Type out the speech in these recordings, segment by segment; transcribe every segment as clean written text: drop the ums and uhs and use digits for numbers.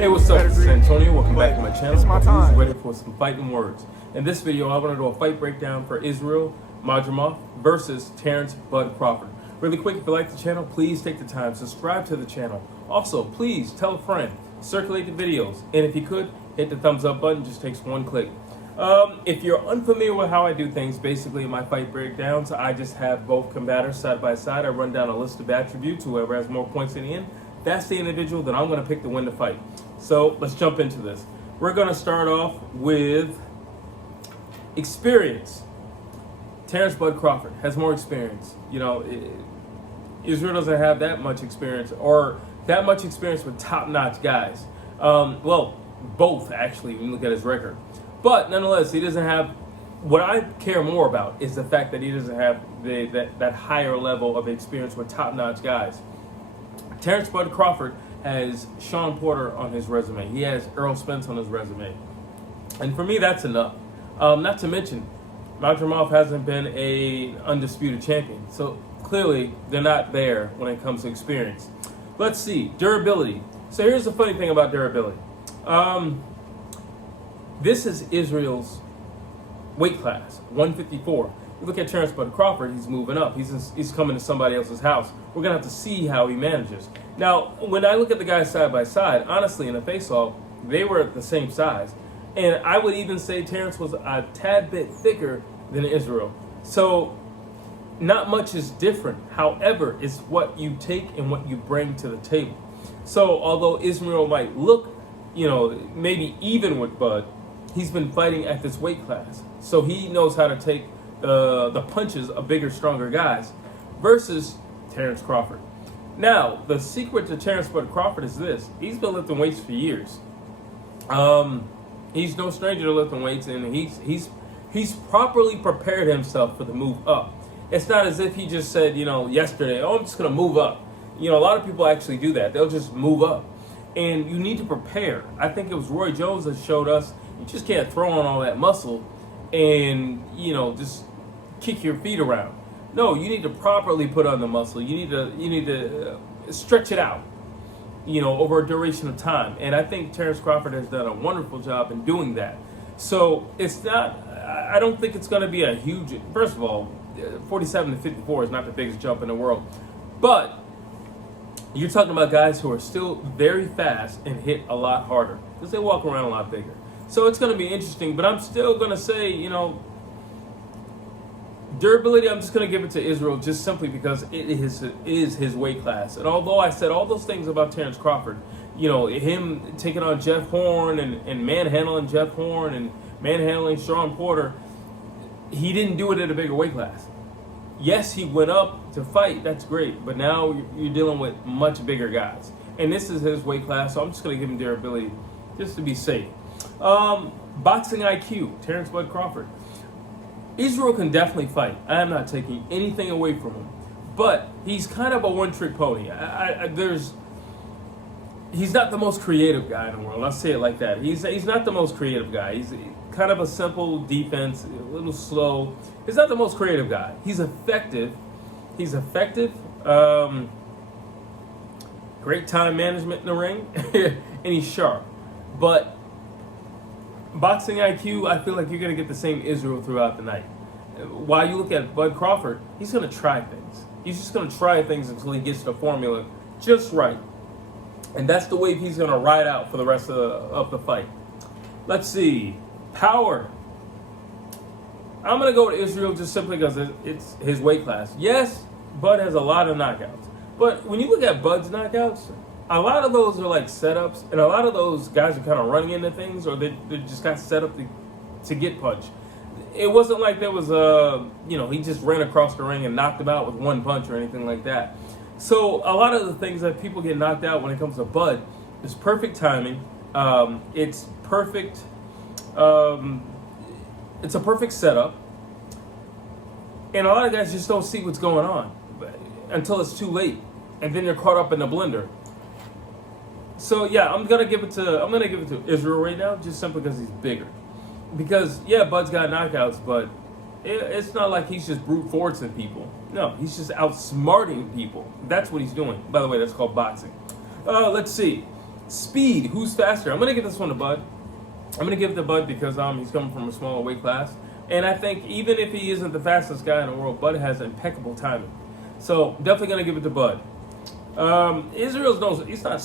Hey, what's up? This is Antonio. Welcome back to my channel. It's my time. Ready for some fighting words. In this video, I want to do a fight breakdown for Israil Madrimov versus Terence Bud Crawford. Really quick, if you like the channel, please take the time, subscribe to the channel. Also, please tell a friend, circulate the videos, and if you could, hit the thumbs up button. Just takes one click. If you're unfamiliar with how I do things, basically in my fight breakdowns, I just have both combatants side by side. I run down a list of attributes. Whoever has more points in the end, that's the individual that I'm going to pick to win the fight. So let's jump into this. We're going to start off with experience. Terence Bud Crawford has more experience. You know, Israil doesn't have that much experience, or that much experience with top-notch guys. Well, both actually, when you look at his record. But nonetheless, he doesn't have. What I care more about is the fact that he doesn't have that higher level of experience with top-notch guys. Terence Bud Crawford has Sean Porter on his resume. He has Errol Spence on his resume. And for me, that's enough. Not to mention, Madrimov hasn't been an undisputed champion. So clearly, they're not there when it comes to experience. Let's see. Durability. So here's the funny thing about durability. This is Israil's weight class, 154. You look at Terence Bud Crawford, he's moving up. He's coming to somebody else's house. We're going to have to see how he manages. Now, when I look at the guys side by side, honestly, in a face-off, they were the same size. And I would even say Terence was a tad bit thicker than Israil. So, not much is different. However, it's what you take and what you bring to the table. So, although Israil might look, maybe even with Bud, he's been fighting at this weight class. So, he knows how to take the punches of bigger, stronger guys versus Terence Crawford. Now, the secret to Terence Bud Crawford is this. He's been lifting weights for years. He's no stranger to lifting weights, and he's properly prepared himself for the move up. It's not as if he just said, yesterday, I'm just going to move up. A lot of people actually do that. They'll just move up. And you need to prepare. I think it was Roy Jones that showed us you just can't throw on all that muscle and, just kick your feet around. No, you need to properly put on the muscle. You need to stretch it out, over a duration of time. And I think Terence Crawford has done a wonderful job in doing that. So it's not, I don't think it's going to be a huge, first of all, 47 to 54 is not the biggest jump in the world. But you're talking about guys who are still very fast and hit a lot harder because they walk around a lot bigger. So it's going to be interesting, but I'm still going to say, durability, I'm just going to give it to Israil just simply because it is his weight class. And although I said all those things about Terence Crawford, him taking on Jeff Horn and manhandling Jeff Horn and manhandling Sean Porter, he didn't do it at a bigger weight class. Yes, he went up to fight, that's great, but now you're dealing with much bigger guys. And this is his weight class, so I'm just going to give him durability just to be safe. Boxing IQ, Terence Bud Crawford. Israil can definitely fight. I am not taking anything away from him. But he's kind of a one-trick pony. He's not the most creative guy in the world. I'll say it like that. He's not the most creative guy. He's kind of a simple defense, a little slow. He's not the most creative guy. He's effective. Great time management in the ring. And he's sharp. But boxing IQ, I feel like you're going to get the same Israil throughout the night. While you look at Bud Crawford, he's going to try things. He's just going to try things until he gets the formula just right. And that's the wave he's going to ride out for the rest of the fight. Let's see. Power. I'm going to go to Israil just simply because it's his weight class. Yes, Bud has a lot of knockouts. But when you look at Bud's knockouts, a lot of those are like setups, and a lot of those guys are kind of running into things, or they just got set up to get punched. It wasn't like there was he just ran across the ring and knocked him out with one punch or anything like that. So a lot of the things that people get knocked out when it comes to Bud is perfect timing. It's perfect. It's a perfect setup, and a lot of guys just don't see what's going on until it's too late, and then you're caught up in the blender. So yeah, I'm gonna give it to Israil right now, just simply because he's bigger. Because yeah, Bud's got knockouts, but it's not like he's just brute forcing people. No, he's just outsmarting people. That's what he's doing. By the way, that's called boxing. Let's see. Speed, who's faster? I'm going to give this one to Bud. I'm going to give it to Bud because he's coming from a smaller weight class. And I think even if he isn't the fastest guy in the world, Bud has impeccable timing. So definitely going to give it to Bud. Israil's he's not,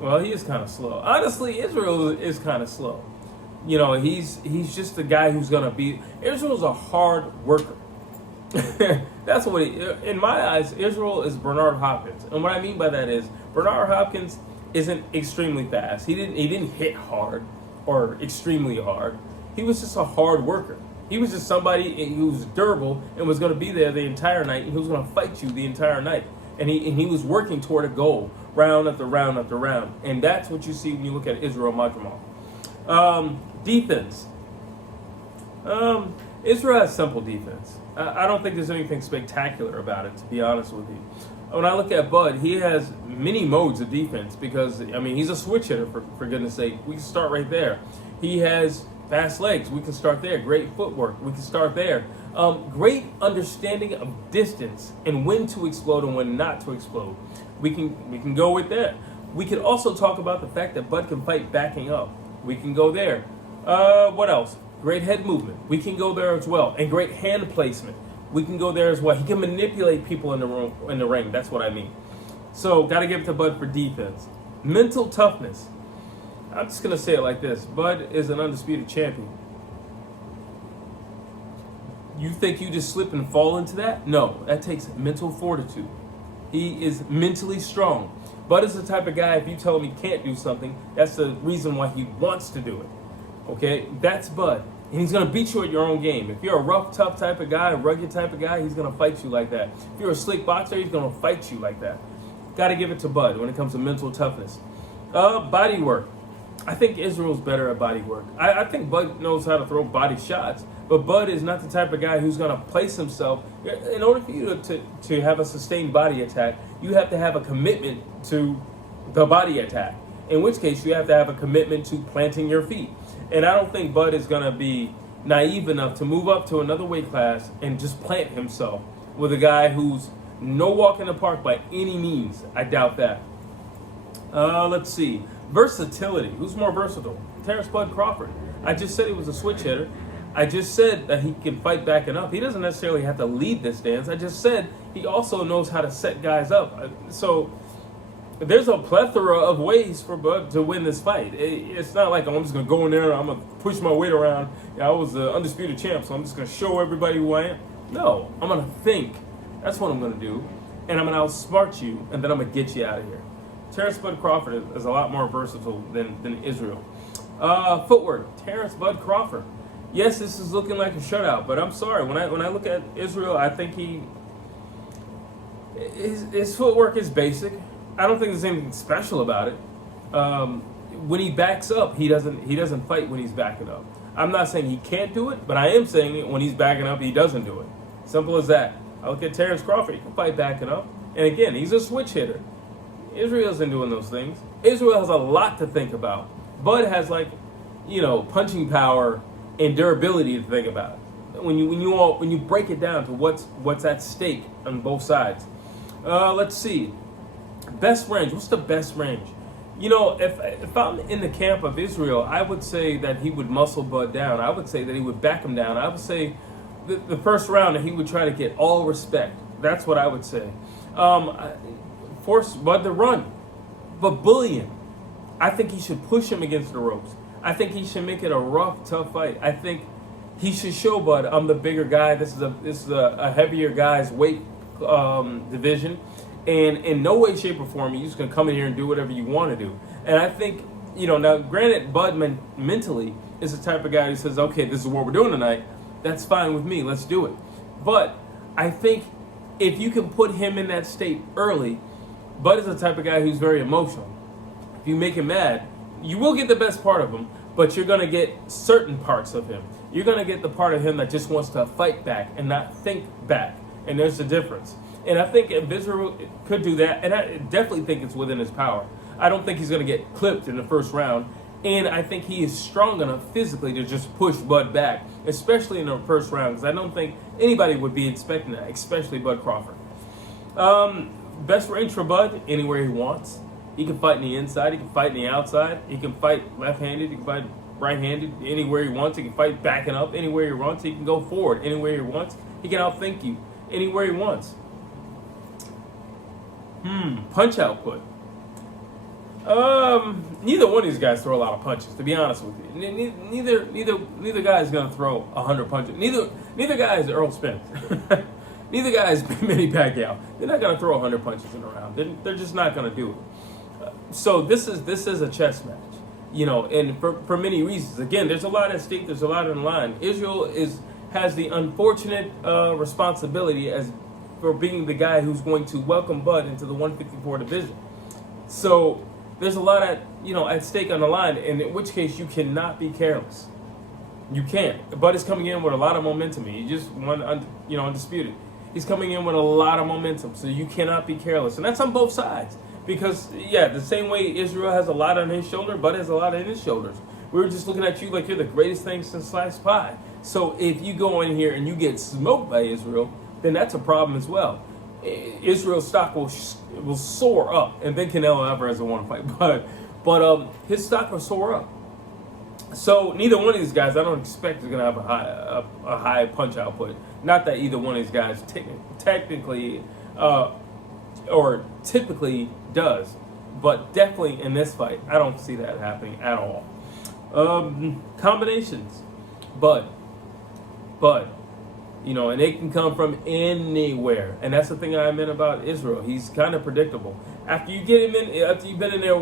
well, he is kind of slow. Honestly, Israil is kind of slow. You know, he's just the guy who's going to be, Israil's a hard worker. That's what in my eyes, Israil is Bernard Hopkins. And what I mean by that is Bernard Hopkins isn't extremely fast. He didn't hit hard or extremely hard. He was just a hard worker. He was just somebody who was durable and was going to be there the entire night, and he was going to fight you the entire night. And he was working toward a goal, round after round after round. And that's what you see when you look at Israil Madrimov. Defense. Israil has simple defense. I don't think there's anything spectacular about it, to be honest with you. When I look at Bud, he has many modes of defense because, I mean, he's a switch hitter, for goodness sake. We can start right there. He has fast legs. We can start there. Great footwork. We can start there. Great understanding of distance and when to explode and when not to explode. We can go with that. We can also talk about the fact that Bud can fight backing up. We can go there. What else? Great head movement. We can go there as well. And great hand placement. We can go there as well. He can manipulate people in the ring. That's what I mean. So, got to give it to Bud for defense. Mental toughness. I'm just going to say it like this. Bud is an undisputed champion. You think you just slip and fall into that? No, that takes mental fortitude. He is mentally strong. Bud is the type of guy, if you tell him he can't do something, that's the reason why he wants to do it. Okay, that's Bud. And he's going to beat you at your own game. If you're a rough, tough type of guy, a rugged type of guy, he's going to fight you like that. If you're a slick boxer, he's going to fight you like that. Got to give it to Bud when it comes to mental toughness. Body work. I think Israil's better at body work. I think Bud knows how to throw body shots. But Bud is not the type of guy who's going to place himself. In order for you to have a sustained body attack, you have to have a commitment to the body attack. In which case, you have to have a commitment to planting your feet. And I don't think Bud is going to be naive enough to move up to another weight class and just plant himself with a guy who's no walk in the park by any means. I doubt that. Let's see. Versatility. Who's more versatile? Terence Bud Crawford. I just said he was a switch hitter. I just said that he can fight backing up. He doesn't necessarily have to lead this dance. I just said he also knows how to set guys up. So there's a plethora of ways for Bud to win this fight. It's not like I'm just going to go in there and I'm going to push my weight around. I was the undisputed champ, so I'm just going to show everybody who I am. No, I'm going to think. That's what I'm going to do. And I'm going to outsmart you, and then I'm going to get you out of here. Terence Bud Crawford is a lot more versatile than Israil. Footwork, Terence Bud Crawford. Yes, this is looking like a shutout, but I'm sorry. When I look at Israil, I think his footwork is basic. I don't think there's anything special about it. When he backs up, he doesn't fight when he's backing up. I'm not saying he can't do it, but I am saying that when he's backing up, he doesn't do it. Simple as that. I look at Terence Crawford. He can fight backing up. And again, he's a switch hitter. Israil isn't doing those things. Israil has a lot to think about. Bud has punching power and durability to think about. When you break it down to what's at stake on both sides. Let's see. Best range. What's the best range? If I'm in the camp of Israil, I would say that he would muscle Bud down. I would say that he would back him down. I would say the first round that he would try to get all respect. That's what I would say. Force Bud to run, but bully him. I think he should push him against the ropes. I think he should make it a rough, tough fight. I think he should show Bud, I'm the bigger guy. This is a heavier guy's weight division. And in no way, shape, or form, you're just going to come in here and do whatever you want to do. And I think, now granted, Bud mentally is the type of guy who says, okay, this is what we're doing tonight. That's fine with me. Let's do it. But I think if you can put him in that state early, Bud is the type of guy who's very emotional. If you make him mad, you will get the best part of him, but you're going to get certain parts of him. You're going to get the part of him that just wants to fight back and not think back. And there's a difference. And I think if Israil could do that, and I definitely think it's within his power. I don't think he's going to get clipped in the first round. And I think he is strong enough physically to just push Bud back, especially in the first round, because I don't think anybody would be expecting that, especially Bud Crawford. Best range for Bud, anywhere he wants. He can fight in the inside. He can fight in the outside. He can fight left-handed. He can fight right-handed anywhere he wants. He can fight backing up anywhere he wants. He can go forward anywhere he wants. He can outthink you anywhere he wants. Punch output. Neither one of these guys throw a lot of punches, to be honest with you. Neither guy is gonna throw 100 punches. Neither guy is Earl Spence. Neither guy is Manny Pacquiao. They're not gonna throw 100 punches in a round. They're just not gonna do it. So this is a chess match, you know, and for many reasons. Again, there's a lot at stake. There's a lot on the line. Israil has the unfortunate responsibility for being the guy who's going to welcome Bud into the 154 division. So there's a lot at stake on the line, and in which case you cannot be careless. You can't. Bud is coming in with a lot of momentum. He just won, undisputed. He's coming in with a lot of momentum, so you cannot be careless, and that's on both sides. Because the same way Israil has a lot on his shoulder, Bud has a lot on his shoulders. We were just looking at you like you're the greatest thing since sliced pie. So if you go in here and you get smoked by Israil, then that's a problem as well. Israel's stock will soar up, and then Canelo Alvarez will want to fight, but his stock will soar up. So neither one of these guys, I don't expect, is going to have a high punch output. Not that either one of these guys technically or typically does, but definitely in this fight, I don't see that happening at all. Combinations, Bud, and they can come from anywhere, and that's the thing I meant about Israil. He's kind of predictable. After you get him in, after you've been in there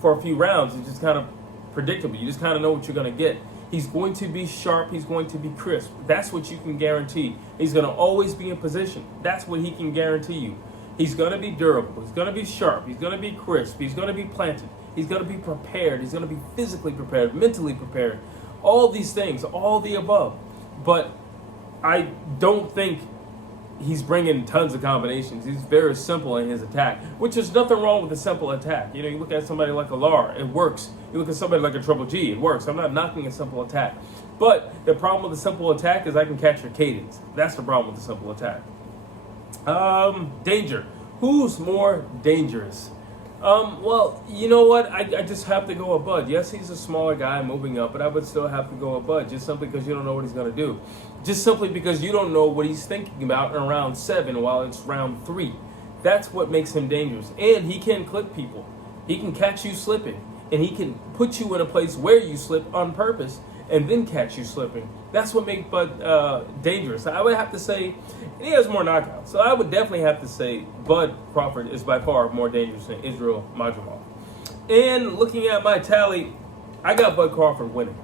for a few rounds, it's just kind of predictable. You just kind of know what you're going to get. He's going to be sharp. He's going to be crisp. That's what you can guarantee. He's going to always be in position. That's what he can guarantee you. He's going to be durable. He's going to be sharp. He's going to be crisp. He's going to be planted. He's going to be prepared. He's going to be physically prepared, mentally prepared. All these things, all the above. But I don't think he's bringing tons of combinations. He's very simple in his attack, which is nothing wrong with a simple attack. You look at somebody like Alar, it works. You look at somebody like a Triple G, it works. I'm not knocking a simple attack. But the problem with a simple attack is I can catch your cadence. That's the problem with a simple attack. Danger. Who's more dangerous? Well, you know what? I just have to go with Bud. Yes, he's a smaller guy moving up, but I would still have to go with Bud just simply because you don't know what he's going to do. Just simply because you don't know what he's thinking about in round 7 while it's round 3. That's what makes him dangerous. And he can clip people. He can catch you slipping. And he can put you in a place where you slip on purpose and then catch you slipping. That's what makes Bud dangerous. I would have to say, and he has more knockouts, so I would definitely have to say Bud Crawford is by far more dangerous than Israil Madrimov. And looking at my tally, I got Bud Crawford winning.